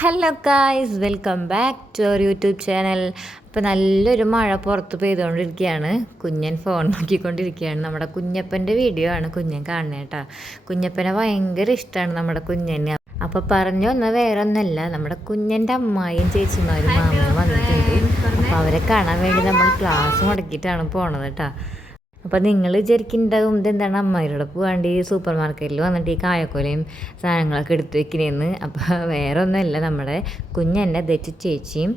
Hello guys welcome back to our YouTube channel അപ്പോൾ നല്ലൊരു മഴ പുറത്ത് പെയ്തുകൊണ്ടിരിക്കുകയാണ്. കുഞ്ഞൻ ഫോൺ നോക്കിക്കൊണ്ടിരിക്കുകയാണ്. നമ്മുടെ കുഞ്ഞപ്പന്റെ വീഡിയോ ആണ് കുഞ്ഞൻ കാണുന്നത് കേട്ടോ. കുഞ്ഞപ്പനെ ഭയങ്കര ഇഷ്ടമാണ് നമ്മുടെ കുഞ്ഞന്. അപ്പോൾ പറഞ്ഞു വന്ന വേറെ ഒന്നല്ല നമ്മുടെ കുഞ്ഞന്റെ അമ്മായിയും ചേച്ചിമാരും മാമനും വന്നിട്ടുണ്ട്. അപ്പോൾ അവരെ കാണാൻ വേണ്ടി നമ്മൾ ക്ലാസ് മുടക്കിയിട്ടാണ് പോണത് കേട്ടോ. അപ്പോൾ നിങ്ങൾ വിചാരിക്കുന്നുണ്ടാവും ഇതെന്താണ് അമ്മയുടെ പോകാണ്ട് സൂപ്പർ മാർക്കറ്റിൽ വന്നിട്ട് ഈ കായക്കൊലയും സാധനങ്ങളൊക്കെ എടുത്ത് വെക്കണേന്ന്. അപ്പോൾ വേറെ ഒന്നുമല്ല നമ്മുടെ കുഞ്ഞെന്റെ ദച്ചു ചേച്ചിയും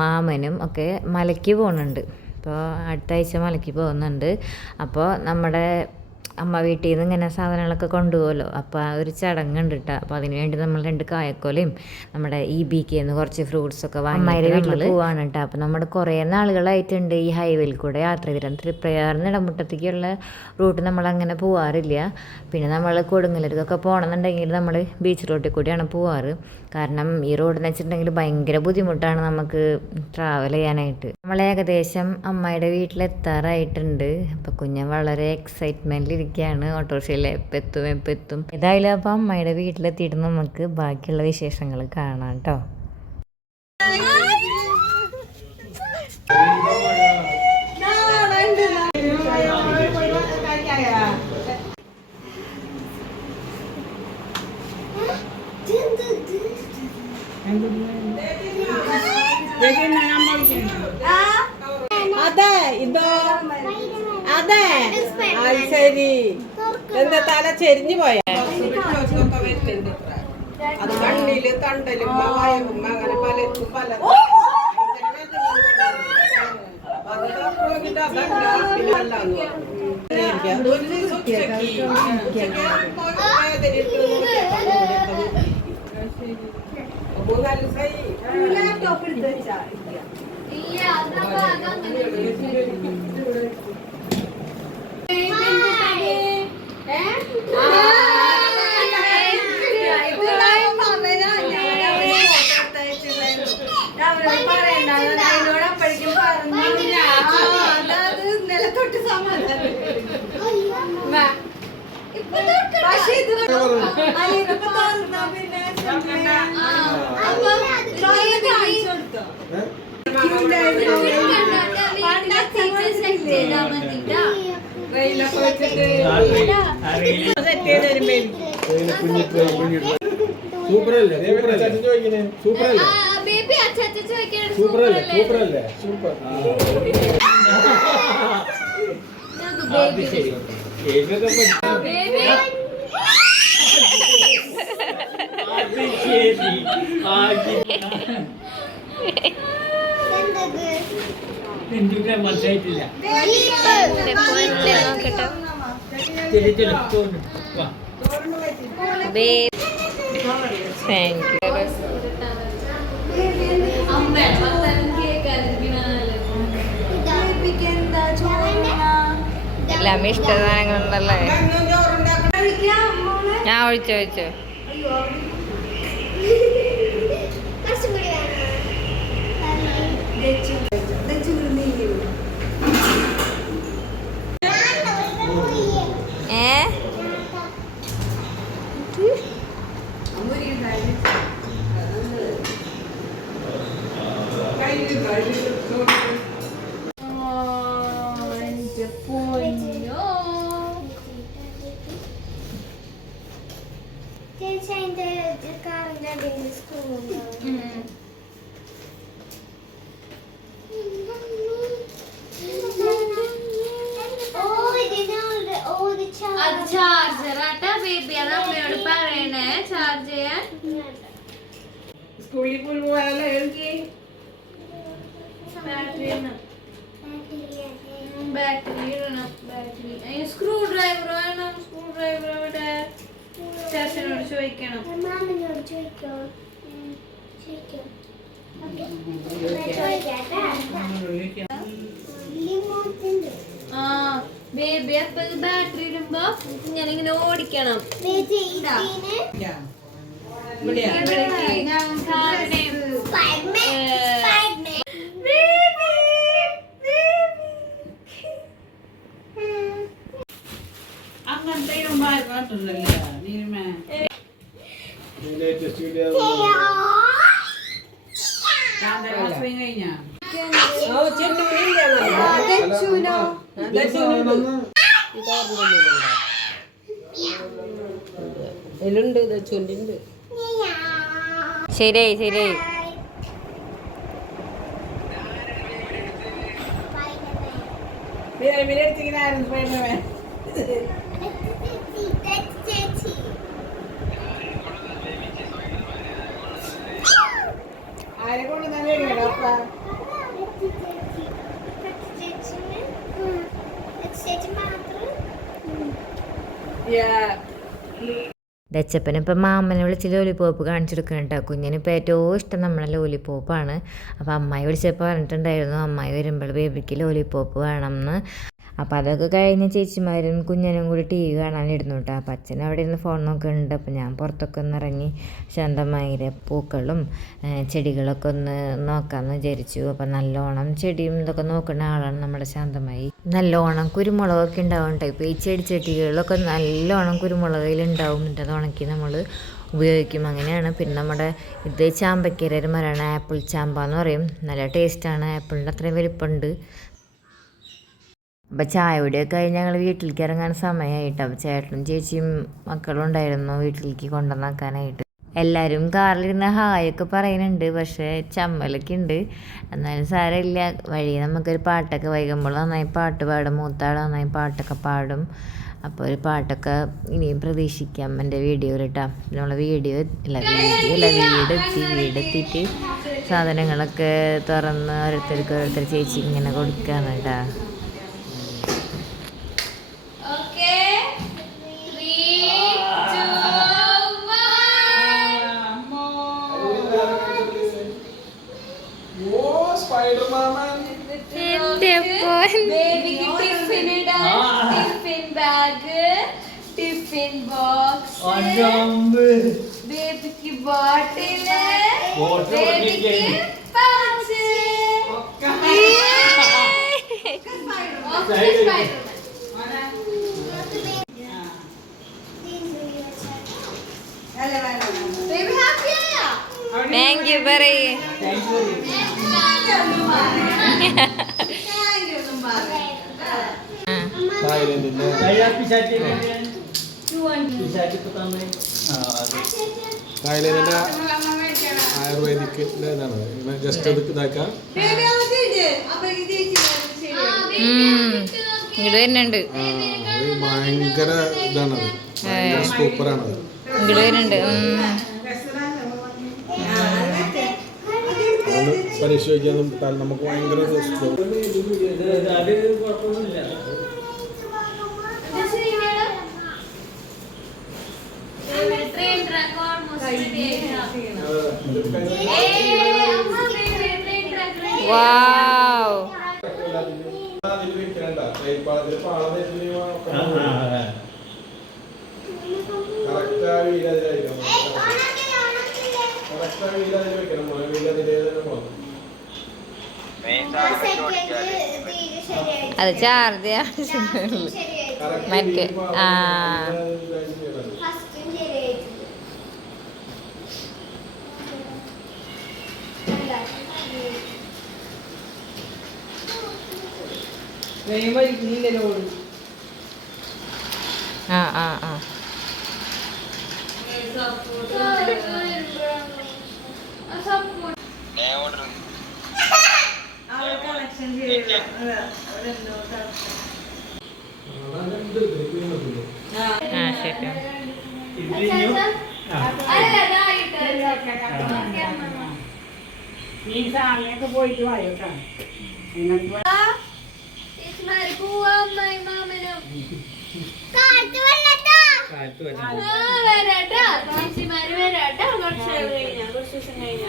മാമനും ഒക്കെ മലയ്ക്ക് പോകുന്നുണ്ട് അപ്പോൾ അടുത്ത ആഴ്ച മലയ്ക്ക് പോകുന്നുണ്ട്. അപ്പോൾ നമ്മുടെ അമ്മ വീട്ടിൽ നിന്ന് ഇങ്ങനെ സാധനങ്ങളൊക്കെ കൊണ്ടുപോകുമല്ലോ അപ്പോൾ ആ ഒരു ചടങ്ങുണ്ട് കേട്ടോ അപ്പോൾ അതിന് വേണ്ടി നമ്മൾ രണ്ട് കായക്കൊലയും നമ്മുടെ ഈ കെ എന്ന് കുറച്ച് ഫ്രൂട്ട്സൊക്കെ വാങ്ങി അമ്മയുടെ വീട്ടിൽ പോവാണ് കേട്ടോ അപ്പോൾ നമ്മുടെ കുറേ നാളുകളായിട്ടുണ്ട് ഈ ഹൈവേയിൽ കൂടെ യാത്ര ചെയ്തിട്ട്. തൃപ്രയാറിന് ഇടമുട്ടത്തേക്കുള്ള റൂട്ട് നമ്മൾ അങ്ങനെ പോവാറില്ല. പിന്നെ നമ്മൾ കൊടുങ്ങല്ലൂർക്കൊക്കെ പോകണമെന്നുണ്ടെങ്കിൽ നമ്മൾ ബീച്ച് റോട്ടിൽ കൂടിയാണ് പോവാറ്. കാരണം ഈ റോഡ് എന്ന് വെച്ചിട്ടുണ്ടെങ്കിൽ ഭയങ്കര ബുദ്ധിമുട്ടാണ് നമുക്ക് ട്രാവൽ ചെയ്യാനായിട്ട്. നമ്മൾ ഏകദേശം അമ്മയുടെ വീട്ടിലെത്താറായിട്ടുണ്ട്. അപ്പോൾ കുഞ്ഞ് വളരെ എക്സൈറ്റ്മെന്റിൽ ഇരിക്കുകയാണ് ഓട്ടോറിക്ഷയിൽ എപ്പം എത്തും എപ്പം എത്തും. ഏതായാലും അപ്പം അമ്മയുടെ വീട്ടിലെത്തിയിട്ട് നമുക്ക് ബാക്കിയുള്ള വിശേഷങ്ങൾ കാണാം കേട്ടോ അതെ ഇതോ. അത് ശരി എന്താ തല ചെരിഞ്ഞു പോയ അത് കണ്ണിൽ തണ്ടലും വയറും അങ്ങനെ പലർക്കും പല അത് നോക്കിയിട്ട് അതല്ല പിന്നെ അല്ലാന്ന് പറഞ്ഞു. സൂപ്പറല്ലേ സൂപ്പറല്ലേ സൂപ്പറല്ലേ സൂപ്പറല്ലേ സൂപ്പറല്ലേ സൂപ്പർ ബേബി മനസ്സിലായിട്ടില്ല താങ്ക് യു അമ്മ പത്താം കേൾക്കാതിരിക്കണ എല്ലാമേ ഇഷ്ട സാധനങ്ങളുണ്ടല്ലേ? ഞാൻ ഒഴിച്ചു ഒഴിച്ചു. ചേച്ചി അതിന്റെ കാറിന്റെ അടിയിൽ സ്ക്രൂ അത് അമ്മയോട് പറയണേ ചാർജ് ചെയ്യാൻ സ്കൂളിൽ പോയി പോയാലോ എനിക്ക് ബാറ്ററി ബാറ്ററി ഇടണം ബാറ്ററി സ്ക്രൂ ഡ്രൈവർ വേണം സ്ക്രൂ ഡ്രൈവർ അവിടെ ചേച്ചനോട് ചോദിക്കണം മാമിനോട് ബേബി അപ്പൊ ഇത് ബാറ്ററി ഇടുമ്പോ ഞാനിങ്ങനെ ഓടിക്കണം. അങ്ങനത്തെ ഇടുമ്പോൾ കാട്ടുന്നില്ല നീരുമേ. Latest video Yeah. ശരി ചേച്ചി ആരെ കൊണ്ട് നല്ല ചേച്ചി ദച്ചപ്പൻ ഇപ്പം മാമനെ വിളിച്ച് ലോലിപോപ്പ് കാണിച്ചെടുക്കണം കേട്ടോ. കുഞ്ഞിനിപ്പോൾ ഏറ്റവും ഇഷ്ടം നമ്മളെ ലോലിപോപ്പാണ്. അപ്പോൾ അമ്മായി വിളിച്ചപ്പോൾ പറഞ്ഞിട്ടുണ്ടായിരുന്നു അമ്മായി വരുമ്പോൾ ബേബിക്ക് ലോലിപോപ്പ് വേണം എന്ന് അപ്പോൾ അതൊക്കെ കഴിഞ്ഞ് ചേച്ചിമാരും കുഞ്ഞനും കൂടി ടി വി കാണാനിരുന്നു കേട്ടോ അപ്പം അച്ഛൻ അവിടെ ഇരുന്ന് ഫോൺ നോക്കുന്നുണ്ട്. അപ്പോൾ ഞാൻ പുറത്തൊക്കെ ഒന്ന് ഇറങ്ങി ശാന്തമായിരെ പൂക്കളും ചെടികളൊക്കെ ഒന്ന് നോക്കാമെന്ന് വിചാരിച്ചു. അപ്പം നല്ലോണം ചെടിയും ഇതൊക്കെ നോക്കുന്ന ആളാണ് നമ്മുടെ ശാന്തമായി. നല്ലോണം കുരുമുളകൊക്കെ ഉണ്ടാവും കേട്ടോ ഇപ്പോൾ ഈ ചെടി ചെടികളിലൊക്കെ നല്ലോണം കുരുമുളകിലുണ്ടാവും എന്നിട്ട് ഉണക്കി നമ്മൾ ഉപയോഗിക്കും. അങ്ങനെയാണ്. പിന്നെ നമ്മുടെ ഇത് ചാമ്പക്കര ഒരു മരമാണ് ആപ്പിൾ ചാമ്പ എന്ന് പറയും. നല്ല ടേസ്റ്റാണ് ആപ്പിളിന്റെ അത്രയും വലിപ്പമുണ്ട്. അപ്പം ചായ കുടിയൊക്കെ കഴിഞ്ഞ് ഞങ്ങൾ വീട്ടിലേക്ക് ഇറങ്ങാൻ സമയമായിട്ട് അപ്പോൾ ചേട്ടനും ചേച്ചിയും മക്കളും ഉണ്ടായിരുന്നു വീട്ടിലേക്ക് കൊണ്ടുവന്നാക്കാനായിട്ട്. എല്ലാവരും കാറിലിരുന്ന് ഹായൊക്കെ പറയുന്നുണ്ട്. പക്ഷേ ചമ്മലൊക്കെ ഉണ്ട്. എന്നാലും സാരമില്ല. വഴി നമുക്കൊരു പാട്ടൊക്കെ വൈകുമ്പോൾ നന്നായി പാട്ട് പാടും. മൂത്താൾ നന്നായി പാട്ടൊക്കെ പാടും. അപ്പോൾ ഒരു പാട്ടൊക്കെ ഇനിയും പ്രതീക്ഷിക്കാം എന്റെ വീഡിയോയിൽ ഇട്ടാ നമ്മളെ വീഡിയോ അല്ല വീഡിയോ അല്ല വീടെത്തി വീടെത്തിയിട്ട് സാധനങ്ങളൊക്കെ തുറന്ന് ഓരോരുത്തർക്ക് ഓരോരുത്തർ ചേച്ചി ഇങ്ങനെ കൊടുക്കുകയാണ് കേട്ടോ ടിഫിൻ ബാഗ് ടിഫിൻ ബോക്സ് ബേബിക്ക് ബോട്ടിൽ ബേബിക്ക് പൗച്ച് ബേബി ഹാപ്പിയാ താങ്ക് യു പറയേ തായ്ലൻഡിന്റെ തായ്ലൻഡിന്റെ ആയുർവേദിക് ജസ്റ്റ് അത് ഇതാക്കാം ഭയങ്കര ഇതാണത് സൂപ്പറാണത് ഇങ്ങോട്ട് വരുന്നുണ്ട് പരിശോധിക്കാനും താൽ- നമുക്ക് ഭയങ്കര വെക്കണം അത് ചാർജ് മറ്റേ, ആ. ഫസ്റ്റും ശരിയായിട്ട് ആ ആ ആ അതാണ് ഇത് ഇതിലേക്ക് വരുന്നത്. ആ ശരി കാറ്റ് വെള്ളത്താ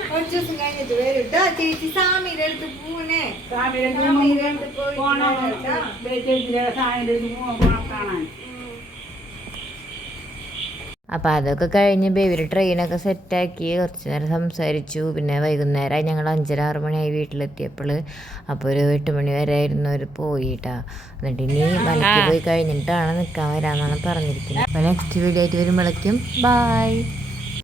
കുറച്ച് ദിവസം കഴിഞ്ഞിട്ട് വരും ട്ടോ. ചേച്ചി സാമിയുടെ അടുത്ത് പൂനെ സാമിയുടെ അടുത്ത് പോയിട്ട് അപ്പോൾ അതൊക്കെ കഴിഞ്ഞ് ബേബിയുടെ ട്രെയിനൊക്കെ സെറ്റാക്കി കുറച്ച് നേരം സംസാരിച്ചു. പിന്നെ വൈകുന്നേരമായി ഞങ്ങൾ അഞ്ചര ആറ് മണിയായി വീട്ടിലെത്തിയപ്പോൾ അപ്പോൾ ഒരു എട്ട് മണി വരെ ആയിരുന്നു അവർ പോയിട്ടാ. എന്നിട്ട് ഇനി മലയ്ക്ക് പോയി കഴിഞ്ഞിട്ടാണ് നിൽക്കാൻ വരാമെന്നാണ് പറഞ്ഞിരിക്കുന്നത്. അപ്പോൾ നെക്സ്റ്റ് വീഡിയോ ആയിട്ട് വരുമ്പോഴേക്കും ബായ്